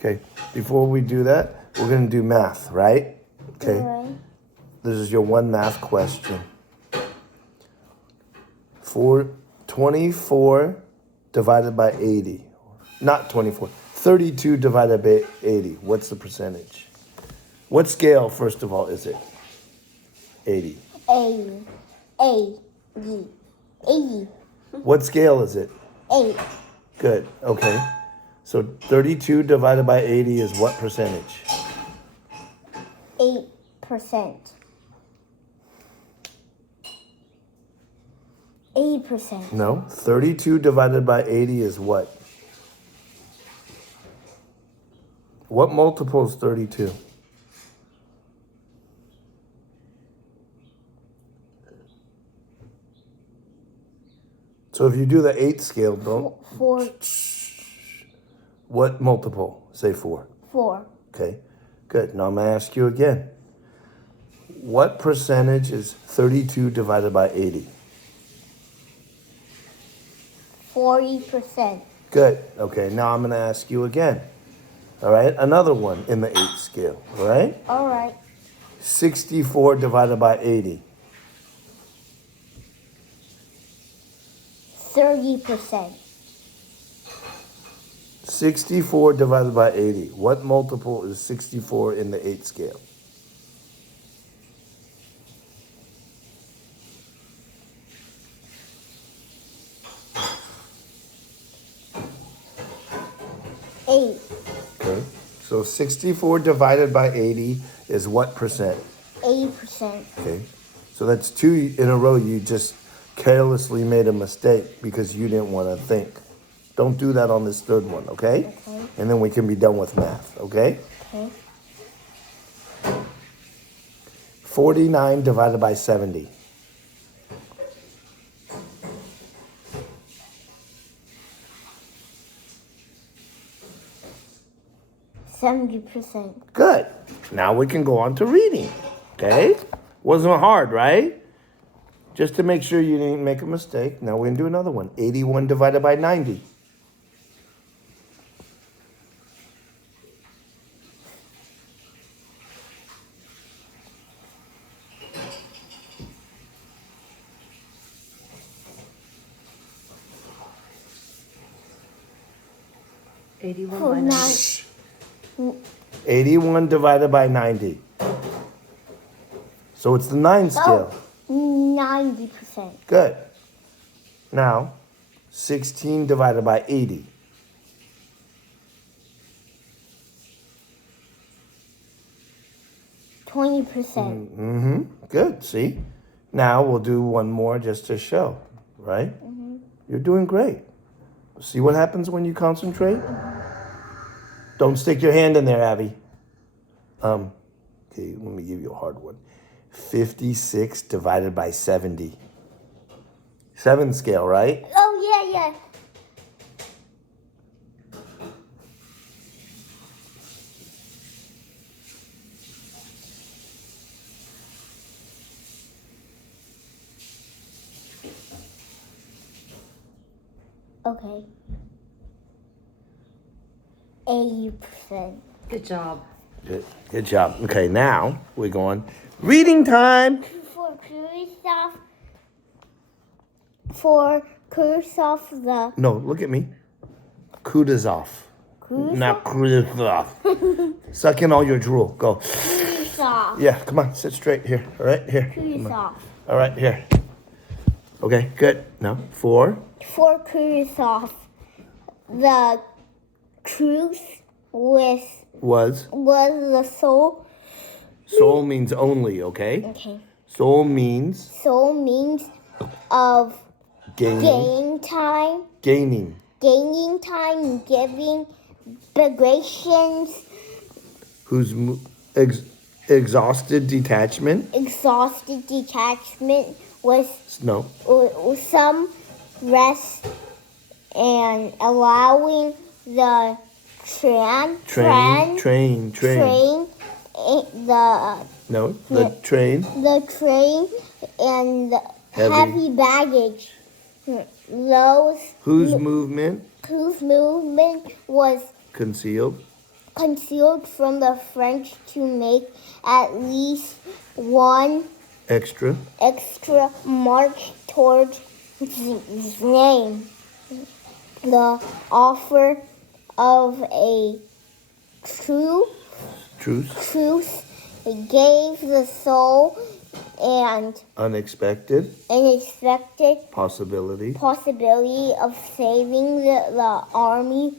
Okay, before we do that, we're going to do math, right? Okay. Right. This is your one math question. 24 divided by 80. Not 24. 32 divided by 80. What's the percentage? What scale, first of all, is it? 80. 80. 80. 80. What scale is it? 8. Good. Okay. So 32 divided by 80 is what percentage? 8%. 80%. No. 32 divided by 80 is what? What multiple is 32? So if you do the 8 scale, don't. 4. What multiple? Say 4. 4. Okay. Good. Now I'm going to ask you again. What percentage is 32 divided by 80? 40%. Good. Okay. Now I'm going to ask you again. All right. Another one in the 8 scale. All right. All right. 64 divided by 80. 30%. 64 divided by 80. What multiple is 64 in the 8 scale? Eight. Okay. So 64 divided by 80 is what percent? 80%. Okay. So that's 2 in a row you just carelessly made a mistake because you didn't want to think. Don't do that on this third one, okay? Okay. And then we can be done with math, okay? Okay. 49 divided by 70. 70%. Good. Now we can go on to reading, okay? Wasn't hard, right? Just to make sure you didn't make a mistake. Now we're going to do another one. 81 divided by 90. 81 Oh, by 90. 81 divided by 90. So it's the 9 scale. 90%. Good. Now, 16 divided by 80. 20%. Mm-hmm. Good. See? Now we'll do one more just to show, right? Mm-hmm. You're doing great. See what happens when you concentrate? Don't stick your hand in there, Abby. Okay, let me give you a hard one. 56 divided by 70. 7 scale, right? Oh, yeah. Okay. 80%. Good job. Good job. Okay, now we're going reading time. For Kursoff the No, look at me. Kudazov. Not Kudazov. Suck in all your drool. Go. Kursoff. Yeah, come on. Sit straight here. All right, here. Come on. Kursoff. All right, here. Okay, good. Now, 4. For Kursoff, the truth was the soul. Soul means only, okay? Okay. Soul means Soul means of gaining. gaining time, giving migrations, Who's exhausted detachment? exhausted detachment with No. some rest and allowing the train No, the train. the train and the Heavy. heavy baggage. Those Whose movement? whose movement was Concealed. concealed from the French to make at least one Extra. extra march towards Znaim. The offer of a Truce. truce gave the soul and Unexpected. possibility of saving the army.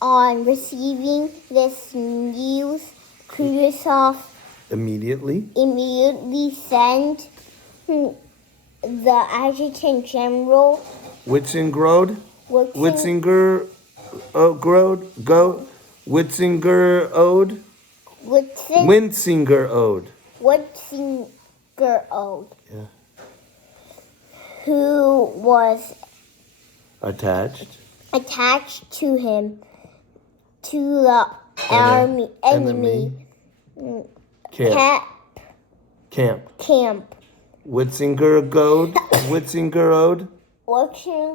On receiving this news, Khrushchev Immediately. sent the adjutant general Witzingrode. Witzinger Ode. Winsinger Ode. Yeah. Who was Attached to him, to the enemy Camp. camp. Witzinger Ode. Working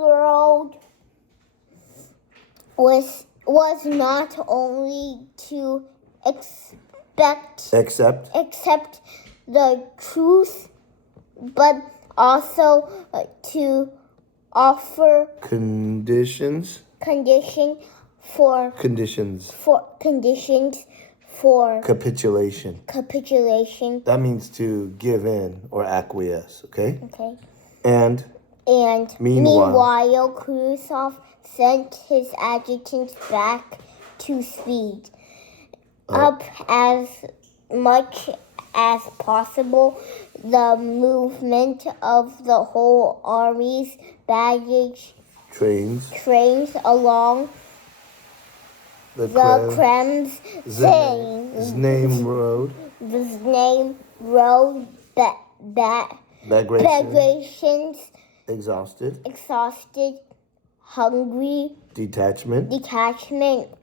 was not only to accept the truth, but also to offer Conditions for capitulation. That means to give in or acquiesce, okay? Okay. And Meanwhile, Khrushchev sent his adjutants back to speed up as much as possible the movement of the whole army's baggage trains along the Krem's Znaim road. Bagrations, exhausted, hungry, detachment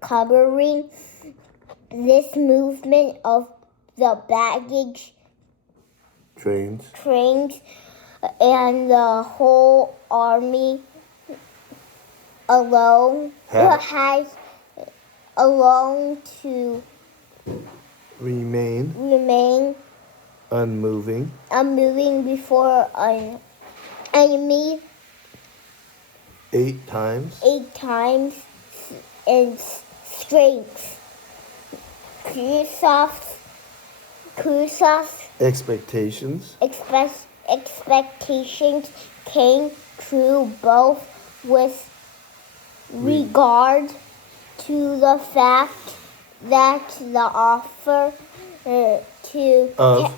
covering this movement of the baggage trains and the whole army alone to remain unmoving before an enemy 8 times in strength. Khrushchev's expectations came true both with regard to the fact that the offer of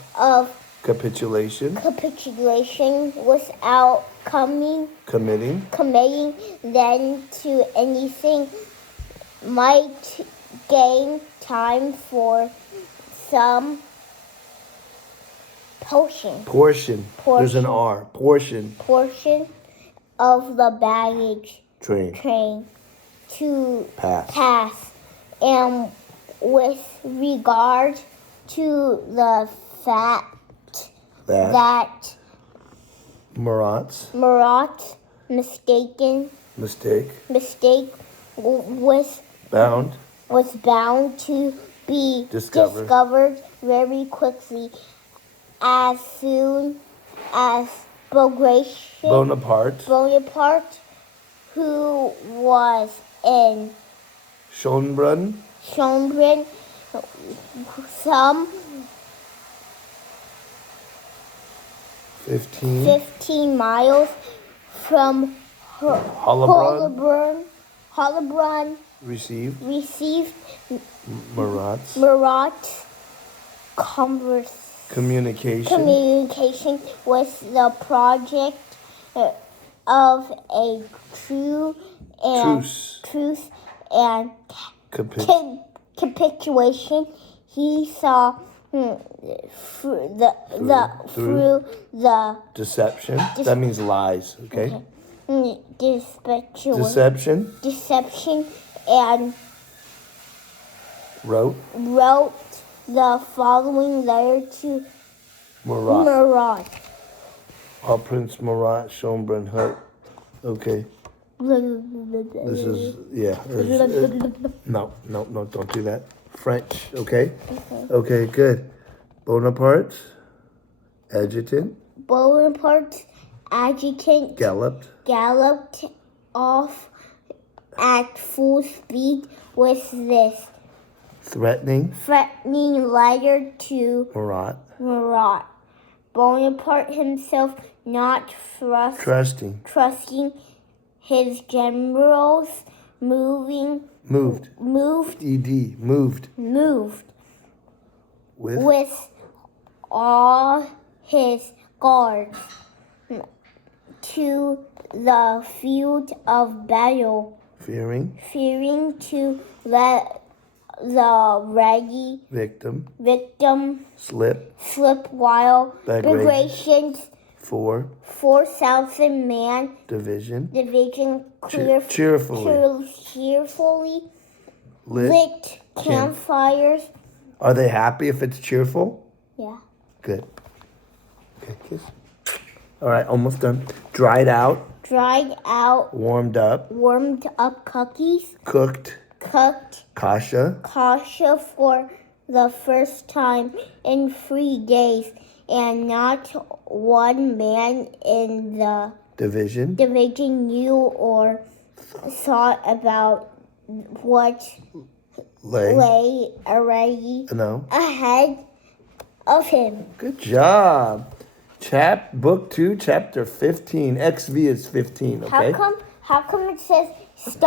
capitulation without committing then to anything might gain time for some portion. There's an R. Portion of the baggage train to pass. And with regard to the fact that Marat's mistake was bound to be discovered very quickly as soon as Bonaparte, who was in Schönbrunn, some 15 miles from Hollabrunn, received Marat's communication with the project of a truce and capitulation. He saw through the deception. That means lies, okay? Deception and wrote the following letter to Marat. Prince Marat Schönbrunn Hut. Okay. This is, yeah. No, don't do that. French, okay? Okay, good. Bonaparte, adjutant, Bonaparte's adjutant galloped, off at full speed with this threatening, letter to Marat, Bonaparte himself not trusting, his generals moved with all his guards to the field of battle, fearing to let the ready victim slip slip while Bagration. Bagation's 4,000 man division cheerfully lit campfires. Are they happy if it's cheerful? Yeah. Good. Okay, kiss. All right, almost done. Dried out, warmed up, cookies, cooked, kasha, for the first time in 3 days, and not one man in the division knew or thought about what lay already ahead of him. Good job. Book 2, chapter 15. XV is 15, okay? How come it says